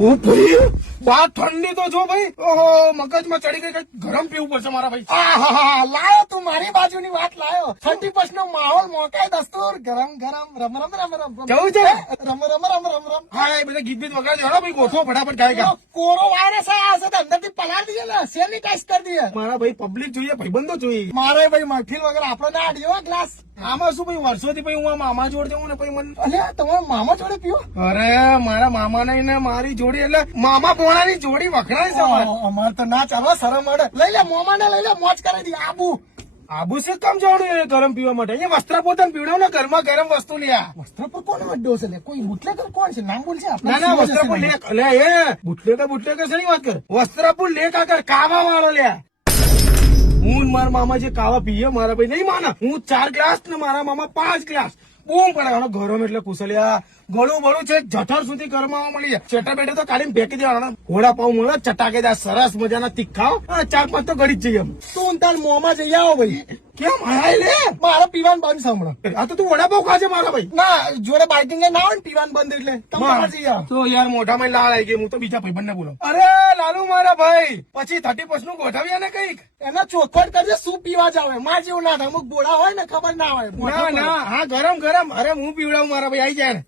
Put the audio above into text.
ઓ ભાઈ બાત ઠંડી તો જો ભાઈ. ઓહો મગજમાં ચડી ગઈ, ગરમ પીવું પડશે મારા ભાઈ. આહાહા, લાયો તું મારી બાજુની વાત લાયો. 31 નો માહોલ મોકાય દસ્તુર, ગરમ ગરમ રમ રમ રમ રમ રમ. જવું છે? રમ રમ રમ રમ રમ. હા એ બધા ગીત બીત વગાડજો. હેડો ભાઈ ગોઠવો ફટાફટ ગાયકા. કોરો વાયરસ આ હશે તો અંદરથી પલાળ દઈએ ને, સેનિટાઈઝ કરી દઈએ. મારા ભાઈ પબ્લિક જોઈએ, ભાઈબંધો જોઈએ. મારે ભાઈ મઠીલ વગર આપડે ના આડ્યો ગ્લાસ. આમાં શું ભાઈ વર્ષોથી ભાઈ હું આ મામા જોડે જવું ને ભાઈ મને. અલ્યા તમારા મામા જોડે પીવો? અરે મારા મામા ને મારી જોડી એટલે મામા પોણાની જોડી વખણાય છે અમારે. અમારે તો ના ચાલો, શરમ મળે. લઈ લે મોમા ને, લઈ લે, મોજ કરી દી. આબુ આબુ છે કામ જવાનું એ ગરમ પીવા માટે? અહીંયા વસ્ત્ર પોતાને પીવડાવ ને, ઘરમાં ગરમ વસ્તુ લે આ. વસ્ત્ર પર કોનો અડ્ડો છે? લે કોઈ બુટલેકર કોણ છે? નામ બોલ છે ના ના વસ્ત્રપુર લેક લે એ બુટલેકર છે ની વાત કર. વસ્ત્રપુર લેક આગળ કાવા વાળો લે. હું ને મારા મામા જે કાવા પીએ મારા ભાઈ નહીં માના. હું 4 ગ્લાસ ને મારા મામા 5 ગ્લાસ. બૂમ પડે ગરમ એટલે કુશલ્યા. ગળું બળું છે જઠર સુધી ગરમાવા મળી જાય. ચેટા બેટા તો કાઢીને ફેંકી દેવાના. ઘોડા પાઉં મળે ચટાકેદાર સરસ મજાના તીખાવ. 4-5 તો ગળી જ જઈએ. તું તાર મોમાં જઈ આવો ભાઈ. કેમ હાય લે મારે પીવાનું બંધ સાંભળો. આ તો તું વડાપાઉં ખાજે મારા ભાઈ. ના જોડે બાઇકિંગ ના હોય ને પીવાનું બંધ એટલે તમારે જઈ આવો. તો યાર મોઢામાં લાળ આવી ગઈ. હું તો બીજા ભાઈબંધને બોલો. અરે લાલુ મારા ભાઈ પછી 31 નું ગોઠવીએ ને કઈક. એના ચોખવટ કરજે શું પીવા જાવે. માં જેવું ના થાય. અમુક બોડા હોય ને ખબર ના હોય. ના ના હા ગરમ ગરમ. અરે હું પીવડાવું મારા ભાઈ આવી જાય ને.